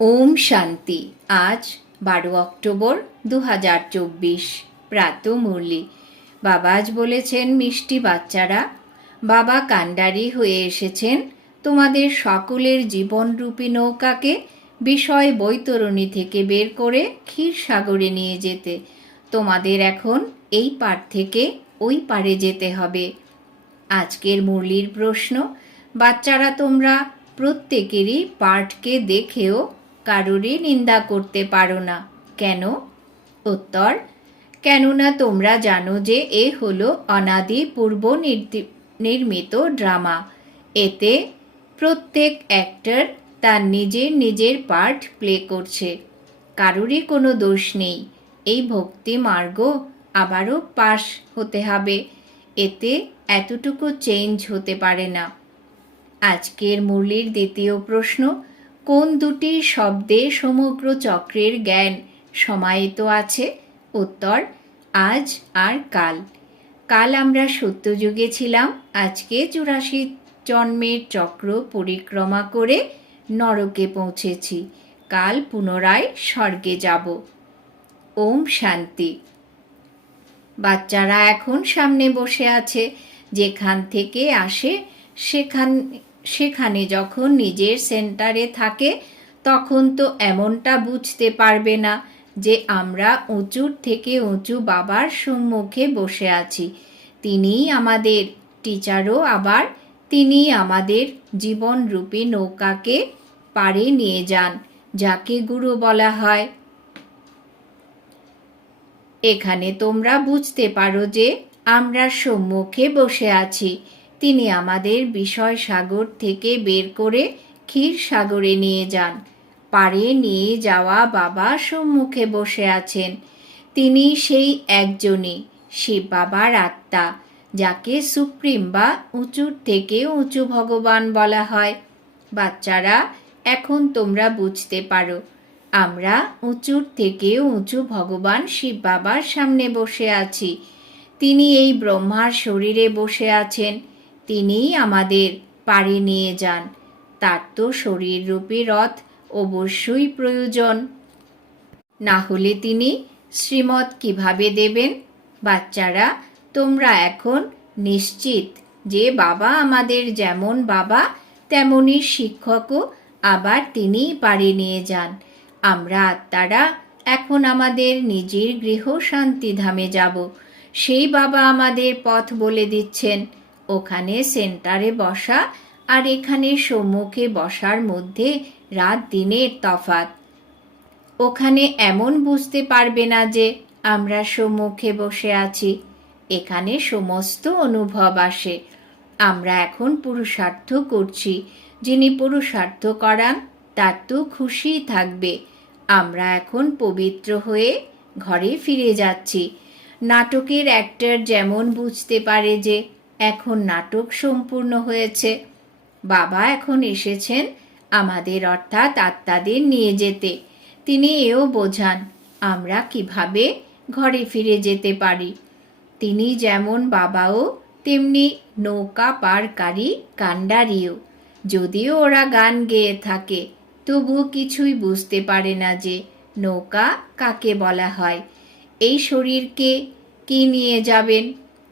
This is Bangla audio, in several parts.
ওম শান্তি। আজ 12 অক্টোবর 2024 প্রাত মুরলি। বাবা আজ বলেছেন, মিষ্টি বাচ্চারা, বাবা কান্ডারি হয়ে এসেছেন তোমাদের সকলের জীবনরূপী নৌকাকে বিষয় বৈতরণী থেকে বের করে ক্ষীর সাগরে নিয়ে যেতে। তোমাদের এখন এই পার থেকে ওই পারে যেতে হবে। আজকের মুরলির প্রশ্ন, বাচ্চারা তোমরা প্রত্যেকেরই পাঠকে দেখেও কারোরই নিন্দা করতে পারো না, কেন? উত্তর, কেননা তোমরা জানো যে এ হলো অনাদি পূর্ব নির্মিত ড্রামা। এতে প্রত্যেক অ্যাক্টর তার নিজের নিজের পার্ট প্লে করছে, কারোরই কোনো দোষ নেই। এই ভক্তি মার্গ আবারও পাশ হতে হবে, এতে এতটুকু চেঞ্জ হতে পারে না। আজকের মুরলির দ্বিতীয় প্রশ্ন, কোন দুটি শব্দে সমগ্র চক্রের জ্ঞান সমাহিত আছে? উত্তর, আজ আর কাল। কাল আমরা সত্যযুগে ছিলাম, আজকে 84 জন্মের চক্র পরিক্রমা করে নরকে পৌঁছেছি, কাল পুনরায় স্বর্গে যাব। ওম শান্তি। বাচ্চারা এখন সামনে বসে আছে, যেখান থেকে আসে সেখানে যখন নিজের সেন্টারে থাকে তখন তো এমনটা বুঝতে পারবে না যে আমরা উঁচুর থেকে উঁচু বাবার সম্মুখে বসে আছি। তিনিই আমাদের টিচারও, আবার তিনি আমাদের জীবনরূপী নৌকাকে পাড়ে নিয়ে যান, যাকে গুরু বলা হয়। এখানে তোমরা বুঝতে পারো যে আমরা সম্মুখে বসে আছি, তিনি আমাদের বিষয় সাগর থেকে বের করে ক্ষীর সাগরে নিয়ে যান। পাড়ে নিয়ে যাওয়া বাবা সম্মুখে বসে আছেন, তিনি সেই একজনই শিব বাবার আত্মা, যাকে সুপ্রিম বা উঁচুর থেকে উঁচু ভগবান বলা হয়। বাচ্চারা, এখন তোমরা বুঝতে পারো আমরা উঁচুর থেকে উঁচু ভগবান শিব বাবার সামনে বসে আছি। তিনি এই ব্রহ্মার শরীরে বসে আছেন, তিনিই আমাদের পাড়ে নিয়ে যান। তার তো শরীররূপী রথ অবশ্যই প্রয়োজন, না হলে তিনি শ্রীমত কিভাবে দেবেন? বাচ্চারা, তোমরা এখন নিশ্চিত যে বাবা আমাদের যেমন বাবা তেমনই শিক্ষকও, আবার তিনিই পাড়ে নিয়ে যান। আমরা আত্মারা এখন আমাদের নিজের গৃহ শান্তিধামে যাব। সেই বাবা আমাদের পথ বলে দিচ্ছেন। ওখানে সেন্টারে বসা আর এখানে সম্মুখে বসার মধ্যে রাত দিনের তফাৎ। ওখানে এমন বুঝতে পারবে না যে আমরা সম্মুখে বসে আছি, এখানে সমস্ত অনুভব আসে। আমরা এখন পুরুষার্থ করছি, যিনি পুরুষার্থ করান তার তো খুশি থাকবে। আমরা এখন পবিত্র হয়ে ঘরে ফিরে যাচ্ছি। নাটকের অ্যাক্টর যেমন বুঝতে পারে যে এখন নাটক সম্পূর্ণ হয়েছে, বাবা এখন এসেছেন আমাদের অর্থাৎ আত্মাদের নিয়ে যেতে। তিনি এও বোঝান আমরা কিভাবে ঘরে ফিরে যেতে পারি। তিনি যেমন বাবাও তেমনি নৌকা পারকারী কান্ডারিও। যদিও ওরা গান গেয়ে থাকে, তবু কিছুই বুঝতে পারে না যে নৌকা কাকে বলা হয়। এই শরীরকে কি নিয়ে যাবেন?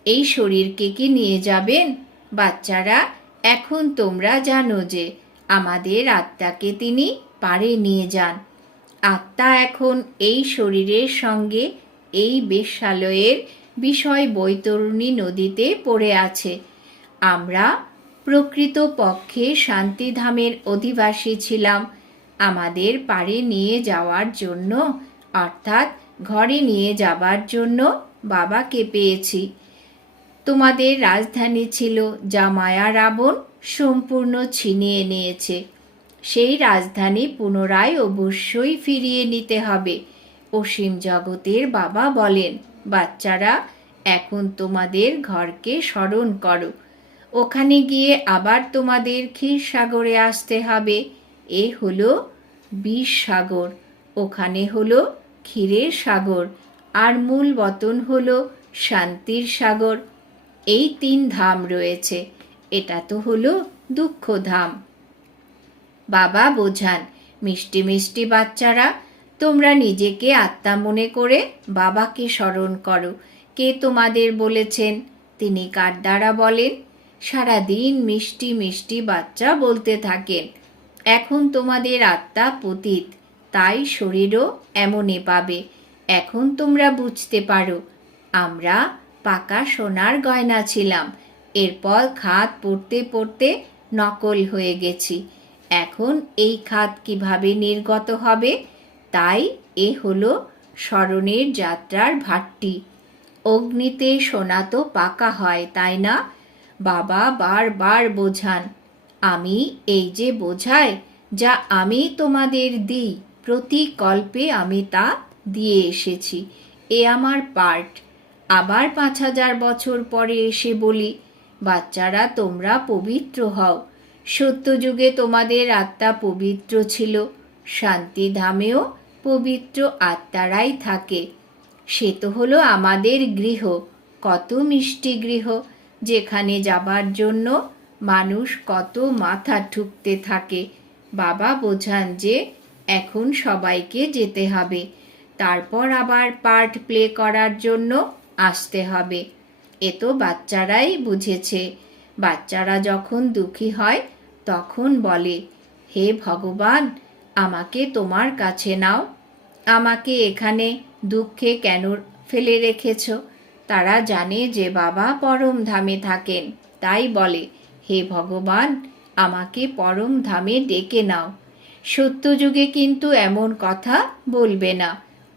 এই শরীরকে কি নিয়ে যাবেন? বাচ্চারা, এখন তোমরা জানো যে আমাদের আত্মাকে তিনি পাড়ে নিয়ে যান। আত্মা এখন এই শরীরের সঙ্গে এই বেশ্যালয়ের বিষয় বৈতরণী নদীতে পড়ে আছে। আমরা প্রকৃত পক্ষে শান্তিধামের অধিবাসী ছিলাম। আমাদের পাড়ে নিয়ে যাওয়ার জন্য অর্থাৎ ঘরে নিয়ে যাবার জন্য বাবাকে পেয়েছি। তোমাদের রাজধানী ছিল যা মায়া রাবণ সম্পূর্ণ ছিনিয়ে নিয়েছে। সেই রাজধানী পুনরায় অবশ্যই ফিরিয়ে নিতে হবে। অসীম জগতের বাবা বলেন, বাচ্চারা, এখন তোমাদের ঘরকে স্মরণ করো। ওখানে গিয়ে আবার তোমাদের ক্ষীর সাগরে আসতে হবে। এ হলো বিষ সাগর, ওখানে হলো ক্ষীরের সাগর, আর মূল বতন হলো শান্তির সাগর। এই 3 ধাম রয়েছে, এটা তো হলো দুঃখ ধাম। বাবা বোঝান মিষ্টি মিষ্টি বাচ্চারা, তোমরা নিজেকে আত্মা মনে করে বাবাকে স্মরণ করো। কে তোমাদের বলেছেন? তিনি কার দ্বারা বলেন? সারাদিন মিষ্টি মিষ্টি বাচ্চা বলতে থাকেন। এখন তোমাদের আত্মা পতিত, তাই শরীরও এমনই পাবে। এখন তোমরা বুঝতে পারো, আমরা পাকা সোনার গয়না ছিলাম, এরপর খাদ পড়তে পড়তে নকল হয়ে গেছি। এখন এই খাদ কিভাবে নির্গত হবে? তাই এ হলো স্মরণের যাত্রার ভাট্টি। অগ্নিতে সোনা তো পাকা হয়, তাই না? বাবা বারবার বোঝান, আমি এই যে বোঝাই, যা আমি তোমাদের দিই, প্রতি কল্পে আমি তা দিয়ে এসেছি। এ আমার পার্ট। আবার 5000 বছর পরে এসে বলি, বাচ্চারা তোমরা পবিত্র হও। সত্যযুগে তোমাদের আত্মা পবিত্র ছিল, শান্তিধামেও পবিত্র আত্মারাই থাকে। সে তো হলো আমাদের গৃহ, কত মিষ্টি গৃহ, যেখানে যাবার জন্য মানুষ কত মাথা ঠুকতে থাকে। বাবা বোঝান যে এখন সবাইকে যেতে হবে, তারপর আবার পার্ট প্লে করার জন্য আসতে হবে। এ তো বাচ্চারাই বুঝেছে। বাচ্চারা যখন দুঃখী হয় তখন বলে, হে ভগবান, আমাকে তোমার কাছে নাও। আমাকে এখানে দুঃখে কেন ফেলে রেখেছ? তারা জানে যে বাবা পরম ধামে থাকেন, তাই বলে, হে ভগবান, আমাকে পরম ধামে ডেকে নাও। সত্যযুগে কিন্তু এমন কথা বলবে না।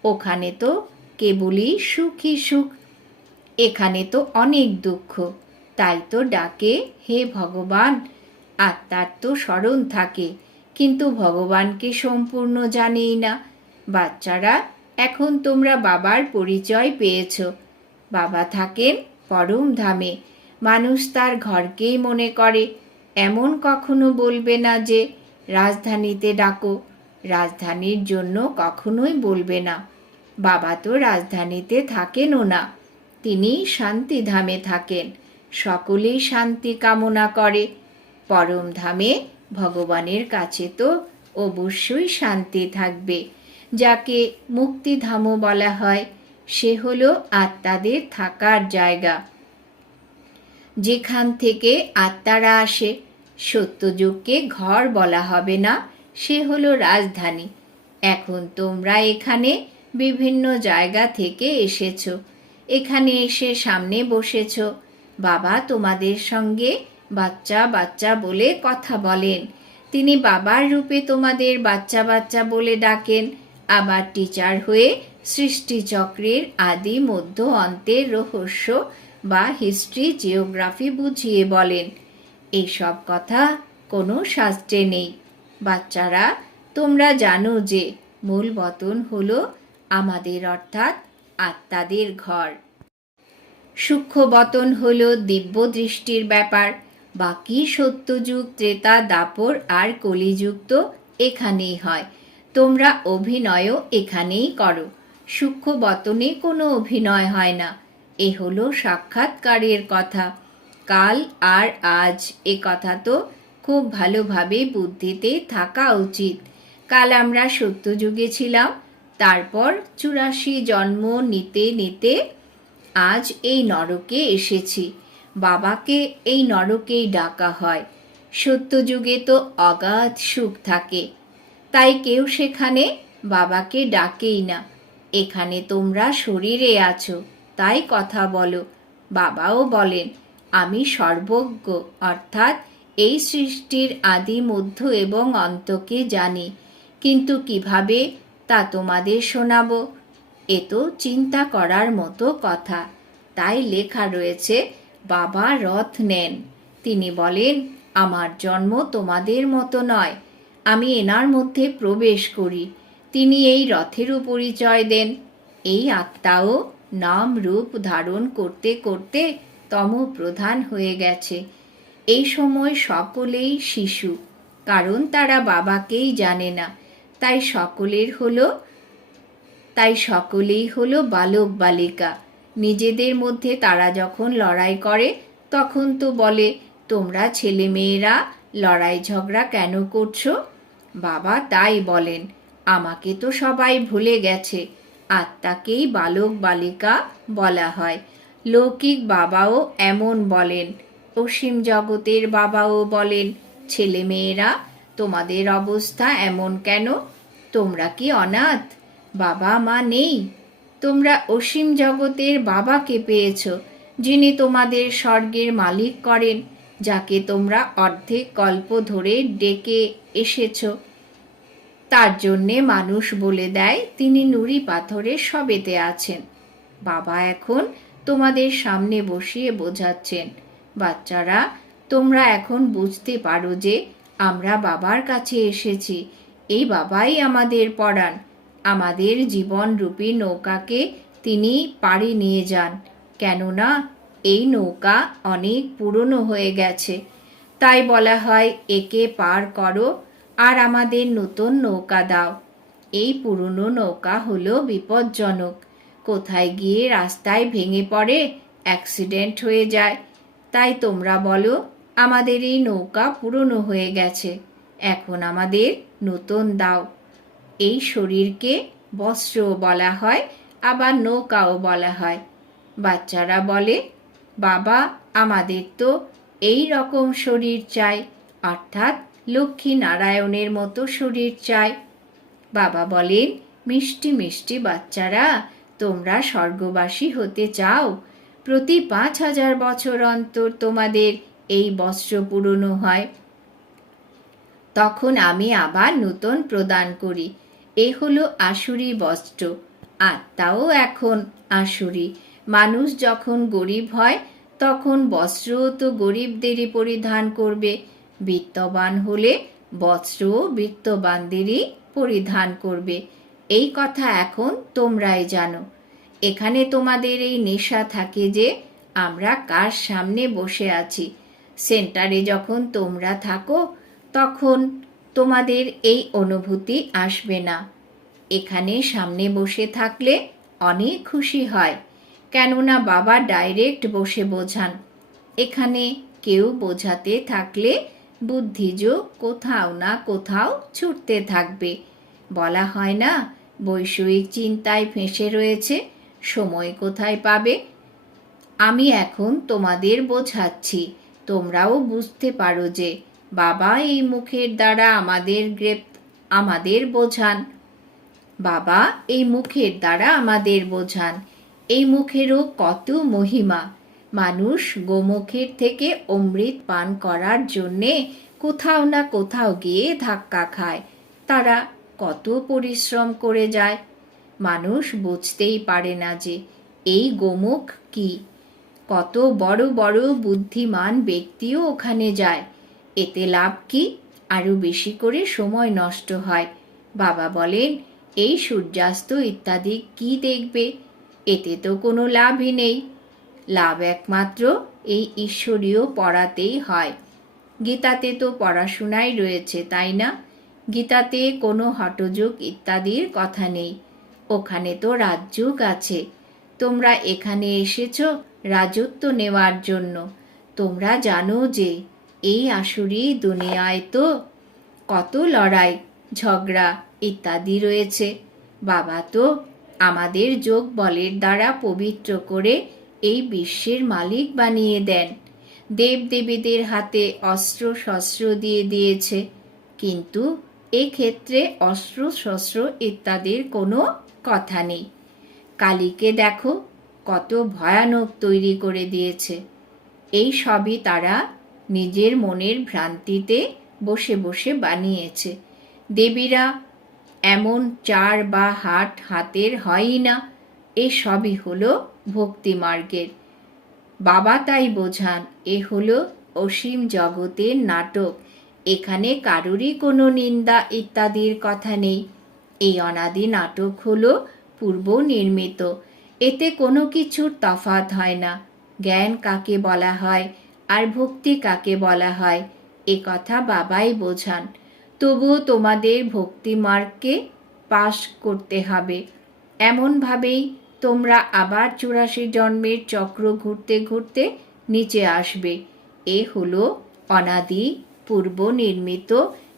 ওখানে তো কেবলই সুখই সুখ, এখানে তো অনেক দুঃখ। তাই তো ডাকে, হে ভগবান। আত্মার তো স্মরণ থাকে, কিন্তু ভগবানকে সম্পূর্ণ জানেই না। বাচ্চারা, এখন তোমরা বাবার পরিচয় পেয়েছ। বাবা থাকেন পরম ধামে, মানুষ তার ঘরকেই মনে করে। এমন কখনো বলবে না যে রাজধানীতে ডাকো, রাজধানীর জন্য কখনোই বলবে না। বাবা তো রাজধানীতে থাকেনও না, তিনি শান্তিধামে থাকেন। সকলেই শান্তি কামনা করে। পরম ধামে ভগবানের কাছে তো অবশ্যই শান্তি থাকবে। যাকে মুক্তিধামও বলা হয়, সে হলো আত্মাদের থাকার জায়গা, যেখান থেকে আত্মারা আসে। সত্যযুগকে ঘর বলা হবে না, সে হলো রাজধানী। এখন তোমরা এখানে বিভিন্ন জায়গা থেকে এসেছো, এখানে এসে সামনে বসেছ। বাবা তোমাদের সঙ্গে বাচ্চা বাচ্চা বলে কথা বলেন। তিনি বাবার রূপে তোমাদের বাচ্চা বাচ্চা বলে ডাকেন, আবার টিচার হয়ে সৃষ্টিচক্রের আদি মধ্য অন্তের রহস্য বা হিস্ট্রি জিওগ্রাফি বুঝিয়ে বলেন। এইসব কথা কোনো শাস্ত্রে নেই। বাচ্চারা, তোমরা জানো যে মূল বতন হলো আমাদের, অর্থাৎ আত্মাদের ঘর। সূক্ষ্ম বতন হলো দিব্য দৃষ্টির ব্যাপার। বাকি সত্যযুগ, ত্রেতা, দাপর আর কলিযুগ তো এখানেই হয়। তোমরা অভিনয়ও এখানেই করো। সূক্ষ্ম বতনে কোনো অভিনয় হয় না। এ হলো সাক্ষাৎকারের কথা। কাল আর আজ, এ কথা তো খুব ভালোভাবে বুদ্ধিতে থাকা উচিত। কাল আমরা সত্যযুগে ছিলাম, তারপর 84 জন্ম নিতে নিতে আজ এই নরকে এসেছি। বাবাকে এই নরকেই ডাকা হয়। সত্যযুগে তো অগাধ সুখ থাকে, তাই কেউ সেখানে বাবাকে ডাকেই না। এখানে তোমরা শরীরে আছো, তাই কথা বলো। বাবাও বলেন, আমি সর্বজ্ঞ, অর্থাৎ এই সৃষ্টির আদি, মধ্য এবং অন্তকে জানি, কিন্তু কিভাবে তা তোমাদের শোনাবো? এ তো চিন্তা করার মতো কথা। তাই লেখা রয়েছে, বাবা রথ নেন। তিনি বলেন, আমার জন্ম তোমাদের মতো নয়, আমি এনার মধ্যে প্রবেশ করি। তিনি এই রথেরও পরিচয় দেন। এই আত্মাও নাম রূপ ধারণ করতে করতে তমপ্রধান হয়ে গেছে। এই সময় সকলেই শিশু, কারণ তারা বাবাকেই জানে না। তাই সকলেই হলো বালক বালিকা। নিজেদের মধ্যে তারা যখন লড়াই করে, তখন তো বলে, তোমরা ছেলে মেয়েরা লড়াই ঝগড়া কেন করছো? বাবা তাই বলেন, আমাকে তো সবাই ভুলে গেছে, আত্মাকেই বালক বালিকা বলা হয়। লৌকিক বাবাও এমন বলেন, অসীম জগতের বাবাও বলেন, ছেলেমেয়েরা তোমাদের অবস্থা এমন কেন? তোমরা কি অনাথ? বাবা মা নেই? তোমরা অসীম জগতের বাবাকে পেয়েছ, যিনি তোমাদের স্বর্গের মালিক করেন, যাকে তোমরা অর্ধেক কল্প ধরে ডেকে এসেছ। তার জন্যে মানুষ বলে দেয় তিনি নুড়ি পাথরের সবেতে আছেন। বাবা এখন তোমাদের সামনে বসিয়ে বোঝাচ্ছেন, বাচ্চারা তোমরা এখন বুঝতে পারো যে আমরা বাবার কাছে এসেছি, এই বাবাই আমাদের পড়ান। আমাদের জীবনরূপী নৌকাকে তিনি পাড়ি নিয়ে যান, কেননা এই নৌকা অনেক পুরনো হয়ে গেছে। তাই বলা হয় একে পার করো আর আমাদের নতুন নৌকা দাও। এই পুরনো নৌকা হলো বিপজ্জনক, কোথায় গিয়ে রাস্তায় ভেঙে পড়ে, অ্যাক্সিডেন্ট হয়ে যায়। তাই তোমরা বলো আমাদের এই নৌকা পুরনো হয়ে গেছে, এখন আমাদের নতুন দাও। এই শরীরকে বস্ত্রও বলা হয়, আবার নৌকাও বলা হয়। বাচ্চারা বলে, বাবা আমাদের তো এই রকম শরীর চাই, অর্থাৎ লক্ষ্মী নারায়ণের মতো শরীর চাই। বাবা বলেন, মিষ্টি মিষ্টি বাচ্চারা, তোমরা স্বর্গবাসী হতে চাও? প্রতি 5000 বছর অন্তর তোমাদের এই বস্ত্র পুরনো হয়, তখন আমি আবার নতুন প্রদান করি। এ হলো আসুরি বস্ত্র। আত্মাও এখন আসুরি। মানুষ যখন গরিব হয় তখন বস্ত্রও তো গরিবদেরই পরিধান করবে, বিত্তবান হলে বস্ত্রও বিত্তবানদেরই পরিধান করবে। এই কথা এখন তোমরাই জানো। এখানে তোমাদের এই নেশা থাকে যে আমরা কার সামনে বসে আছি। সেন্টারে যখন তোমরা থাকো তখন তোমাদের এই অনুভূতি আসবে না। এখানে সামনে বসে থাকলে অনেক খুশি হয়, কেননা বাবা ডাইরেক্ট বসে বোঝান। এখানে কেউ বোঝাতে থাকলে বুদ্ধিযোগ কোথাও না কোথাও ছুটতে থাকবে। বলা হয় না, বৈষয়িক চিন্তায় ফেঁসে রয়েছে, সময় কোথায় পাবে? আমি এখন তোমাদের বোঝাচ্ছি, তোমরাও বুঝতে পারো যে বাবা এই মুখের দ্বারা আমাদের বোঝান। বাবা এই মুখের দ্বারা আমাদের বোঝান। এই মুখেরও কত মহিমা। মানুষ গোমুখের থেকে অমৃত পান করার জন্যে কোথাও না কোথাও গিয়ে ধাক্কা খায়। তারা কত পরিশ্রম করে যায়। মানুষ বুঝতেই পারে না যে এই গোমুখ কি। কত বড় বড় বুদ্ধিমান ব্যক্তিও ওখানে যায়। এতে লাভ কি? আরো বেশি করে সময় নষ্ট হয়। বাবা বলেন, এই সূর্যাস্ত ইত্যাদি কি দেখবে? এতে তো কোনো লাভই নেই। লাভ একমাত্র এই ঈশ্বরীয় পড়াতেই হয়। গীতাতে তো পড়াশোনাই রয়েছে, তাই না? গীতাতে কোনো হঠযোগ ইত্যাদির কথা নেই। ওখানে তো রাজযোগ আছে। তোমরা এখানে এসেছ রাজত্ব নেওয়ার জন্য। তোমরা জানো যে এই আসুরি দুনিয়ায় তো কত লড়াই ঝগড়া ইত্যাদি রয়েছে। বাবা তো আমাদের যোগ বলের দ্বারা পবিত্র করে এই বিশ্বের মালিক বানিয়ে দেন। দেবদেবীদের হাতে অস্ত্র শস্ত্র দিয়ে দিয়েছে, কিন্তু এক্ষেত্রে অস্ত্র শস্ত্র ইত্যাদির কোনো কথা নেই। কালীকে দেখো কত ভয়ানক তৈরি করে দিয়েছে। এই সবই তারা নিজের মনের ভ্রান্তিতে বসে বসে বানিয়েছে। দেবীরা এমন চার বা হাতের হয়ই না। এ সবই হলো ভক্তি মার্গের। বাবা তাই বোঝান, এ হলো অসীম জগতের নাটক। এখানে কারোরই কোনো নিন্দা ইত্যাদির কথা নেই। এই অনাদি নাটক হলো পূর্ব নির্মিত। এতে কোনো কিছুর তফাৎ হয় না। জ্ঞান কাকে বলা হয় আর ভক্তি কাকে বলা হয়, এ কথা বাবাই বোঝান। তবুও তোমাদের ভক্তি মার্গকে পাশ করতে হবে। এমনভাবেই তোমরা আবার 84 জন্মের চক্র ঘুরতে ঘুরতে নিচে আসবে। এ হলো অনাদি পূর্ব নির্মিত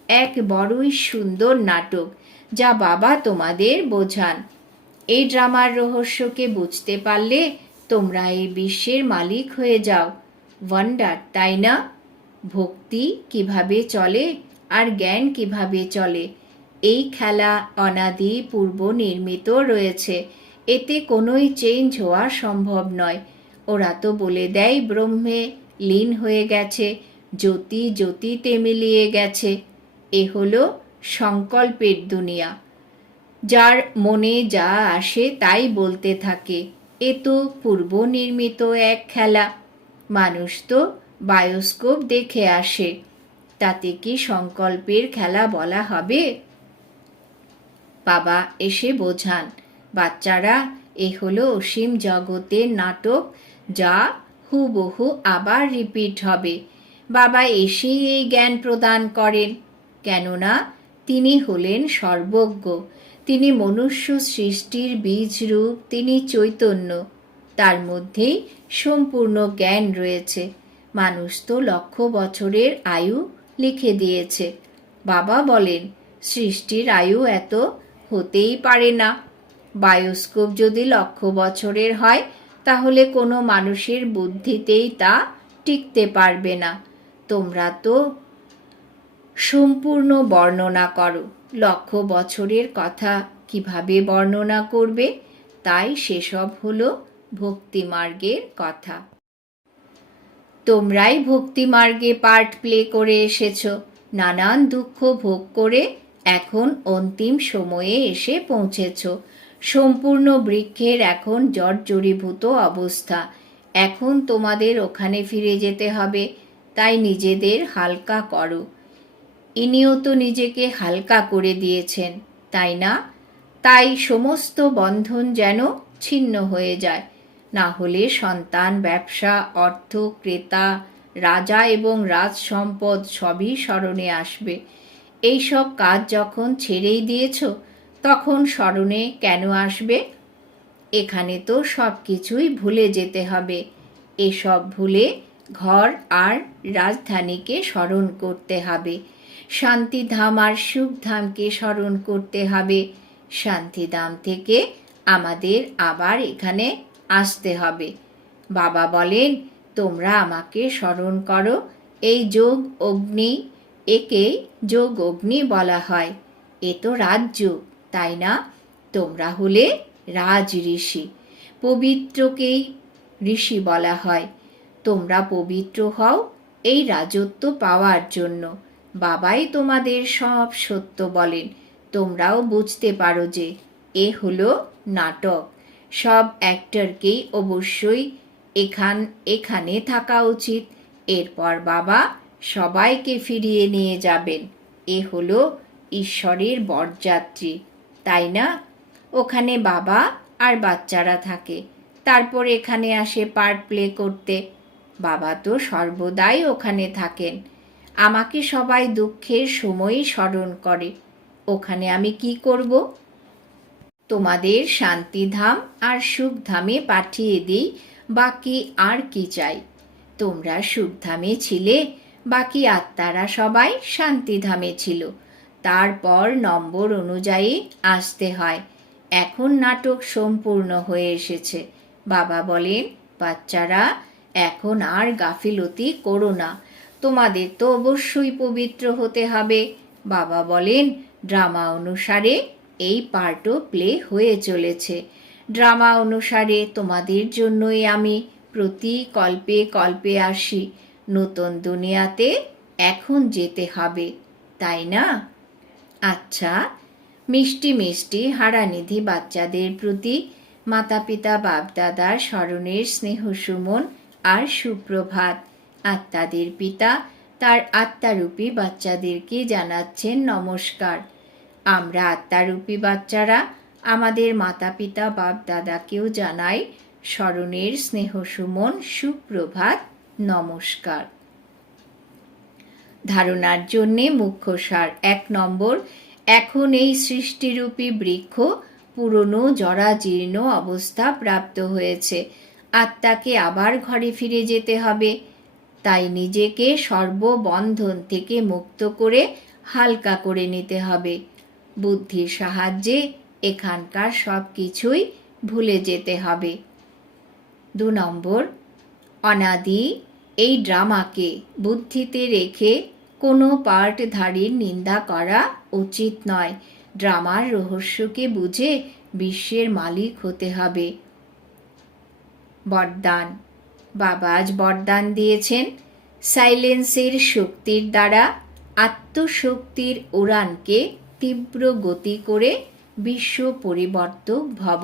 এক বড়ই সুন্দর নাটক, যা বাবা তোমাদের বোঝান। এই ড্রামার রহস্যকে বুঝতে পারলে তোমরা এই বিশ্বের মালিক হয়ে যাও। ওয়ান্ডার, তাই না? ভক্তি কিভাবে চলে আর জ্ঞান কিভাবে চলে, এই খেলা অনাদি পূর্ব নির্মিত রয়েছে। এতে কোনোই চেঞ্জ হওয়া সম্ভব নয়। ওরা তো বলে দেয় ব্রহ্মে লীন হয়ে গেছে, জ্যোতি জ্যোতিতে মিলিয়ে গেছে। এ হলো সংকল্পের দুনিয়া। যার মনে যা আসে তাই বলতে থাকে। এ তো পূর্ব নির্মিত এক খেলা। মানুষ তো বায়োস্কোপ দেখে আসে, তাতে কি সংকল্পের খেলা বলা হবে? বাবা এসে বোঝান, বাচ্চারা, এ হলো অসীম জগতের নাটক, যা হুবহু আবার রিপিট হবে। বাবা এসেই এই জ্ঞান প্রদান করেন, কেননা তিনি হলেন সর্বজ্ঞ। তিনি মনুষ্য সৃষ্টির বীজ রূপ, তিনি চৈতন্য। তার মধ্যেই সম্পূর্ণ জ্ঞান রয়েছে। মানুষ তো লক্ষ বছরের আয়ু লিখে দিয়েছে। বাবা বলেন, সৃষ্টির আয়ু এত হতেই পারে না। বায়োস্কোপ যদি লক্ষ বছরের হয়, তাহলে কোনো মানুষের বুদ্ধিতেই তা টিকতে পারবে না। তোমরা তো সম্পূর্ণ বর্ণনা করো, লক্ষ বছরের কথা কিভাবে বর্ণনা করবে? তাই সেসব হলো ভক্তিমার্গের কথা। তোমরাই ভক্তিমার্গে পার্ট প্লে করে এসেছ, নানান দুঃখ ভোগ করে এখন অন্তিম সময়ে এসে পৌঁছেছ। সম্পূর্ণ বৃক্ষের এখন জর্জরীভূত অবস্থা। এখন তোমাদের ওখানে ফিরে যেতে হবে, তাই নিজেদের হালকা করো। ইনিও তো নিজেকে হালকা করে দিয়েছেন, তাই না? তাই সমস্ত বন্ধন যেন ছিন্ন হয়ে যায়। না হলে সন্তান, ব্যবসা, অর্থ, ক্রেতা, রাজা এবং রাজ সম্পদ সবই স্মরণে আসবে। এইসব কাজ যখন ছেড়েই দিয়েছ, তখন স্মরণে কেন আসবে? এখানে তো সব কিছুই ভুলে যেতে হবে। এসব ভুলে ঘর আর রাজধানীকে স্মরণ করতে হবে। শান্তিধাম আর সুখধামকে স্মরণ করতে হবে। শান্তিধাম থেকে আমাদের আবার এখানে আসতে হবে। বাবা বলেন, তোমরা আমাকে স্মরণ করো। এই যোগ অগ্নি, একে যোগ অগ্নি বলা হয়। এ তো রাজযোগ, তাই না? তোমরা হলে রাজ ঋষি। পবিত্রকেই ঋষি বলা হয়। তোমরা পবিত্র হও এই রাজত্ব পাওয়ার জন্য। বাবাই তোমাদের সব সত্য বলেন। তোমরাও বুঝতে পারো যে এ হলো নাটক। সব অ্যাক্টরকেই অবশ্যই এখানে থাকা উচিত। এরপর বাবা সবাইকে ফিরিয়ে নিয়ে যাবেন। এ হলো ঈশ্বরের বরযাত্রী, তাই না? ওখানে বাবা আর বাচ্চারা থাকে, তারপর এখানে আসে পার্ট প্লে করতে। বাবা তো সর্বদাই ওখানে থাকেন। আমাকে সবাই দুঃখের সময়ই স্মরণ করে। ওখানে আমি কি করব? তোমাদের শান্তিধাম আর সুখধামে পাঠিয়ে দিই, বাকি আর কি চাই? তোমরা সুখধামে ছিলে, বাকি আত্মারা সবাই শান্তিধামে ছিল। তারপর নম্বর অনুযায়ী আসতে হয়। এখন নাটক সম্পূর্ণ হয়ে এসেছে। বাবা বলেন, বাচ্চারা, এখন আর গাফিলতি করো না। তোমাদের তো অবশ্যই পবিত্র হতে হবে। বাবা বলেন, ড্রামা অনুসারে এই পার্টও প্লে হয়ে চলেছে। ড্রামা অনুসারে তোমাদের জন্যই আমি প্রতি কল্পে কল্পে আসি। নতুন দুনিয়াতে এখন যেতে হবে, তাই না? আচ্ছা, মিষ্টি মিষ্টি হারানিধি বাচ্চাদের প্রতি মাতা পিতা বাপদাদার স্মরণের স্নেহ সুমন আর সুপ্রভাত। আত্মাদের পিতা তার আত্মারূপী বাচ্চাদেরকে জানাচ্ছেন নমস্কার। আমরা আত্মারূপী বাচ্চারা আমাদের মাতা পিতা বাপ দাদাকেও জানাই স্মরণের স্নেহ সুমন, সুপ্রভাত, নমস্কার। ধারণার জন্যে মুখ্য সার। 1 নম্বর, এখন এই সৃষ্টিরূপী বৃক্ষ পুরনো জরাজীর্ণ অবস্থা প্রাপ্ত হয়েছে। আত্মাকে আবার ঘরে ফিরে যেতে হবে। তাই নিজেকে সর্ববন্ধন থেকে মুক্ত করে হালকা করে নিতে হবে। বুদ্ধির সাহায্যে এখানকার সব কিছুই ভুলে যেতে হবে। 2 নম্বর, অনাদি এই ড্রামাকে বুদ্ধিতে রেখে কোনো পার্টধারীর নিন্দা করা উচিত নয়। ড্রামার রহস্যকে বুঝে বিশ্বের মালিক হতে হবে। বরদান। বাবা আজ বরদান দিয়েছেন, সাইলেন্সের শক্তির দ্বারা আত্মশক্তির উড়ানকে তীব্র গতি করে বিশ্ব পরিবর্তক ভব।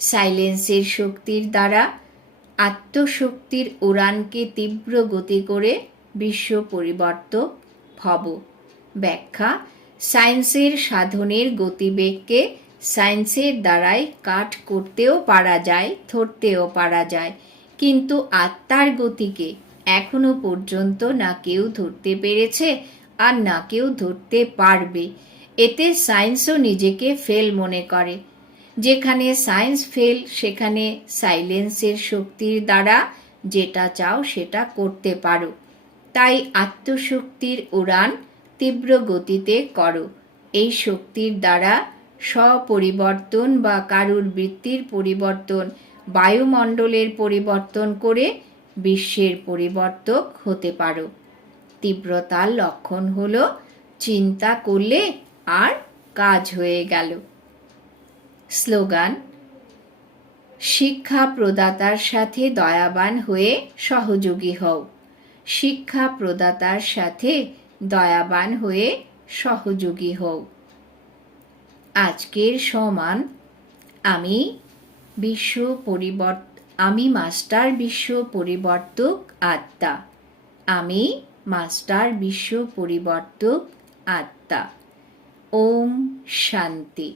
সাইলেন্সের শক্তির দ্বারা আত্মশক্তির উড়ানকে তীব্র গতি করে বিশ্ব পরিবর্তক ভব। ব্যাখ্যা: সায়েন্সের সাধনের গতিবেগকে সায়েন্সের দ্বারাই কাট করতেও পারা যায়, ধরতেও পারা যায়, কিন্তু আত্মার গতিকে এখনো পর্যন্ত না কেউ ধরতে পেরেছে আর না কেউ ধরতে পারবে। এতে সায়েন্সও নিজেকে ফেল মনে করে। যেখানে সায়েন্স ফেল, সেখানে সাইলেন্সের শক্তির দ্বারা যেটা চাও সেটা করতে পারো। তাই আত্মশক্তির উড়ান তীব্র গতিতে করো। এই শক্তির দ্বারা স্বপরিবর্তন বা কারুর বৃত্তির পরিবর্তন, বায়ুমণ্ডলের পরিবর্তন করে বিশ্বের পরিবর্তক হতে পারো। তীব্রতার লক্ষণ হলো চিন্তা করলে আর কাজ হয়ে গেল। স্লোগান: শিক্ষা প্রদাতার সাথে দয়াবান হয়ে সহযোগী হও। শিক্ষা প্রদাতার সাথে দয়াবান হয়ে সহযোগী হও। আজকের সমান: আমি মাস্টার বিশ্ব পরিবর্তক আত্মা। আমি মাস্টার বিশ্ব পরিবর্তক আত্মা। ওম শান্তি।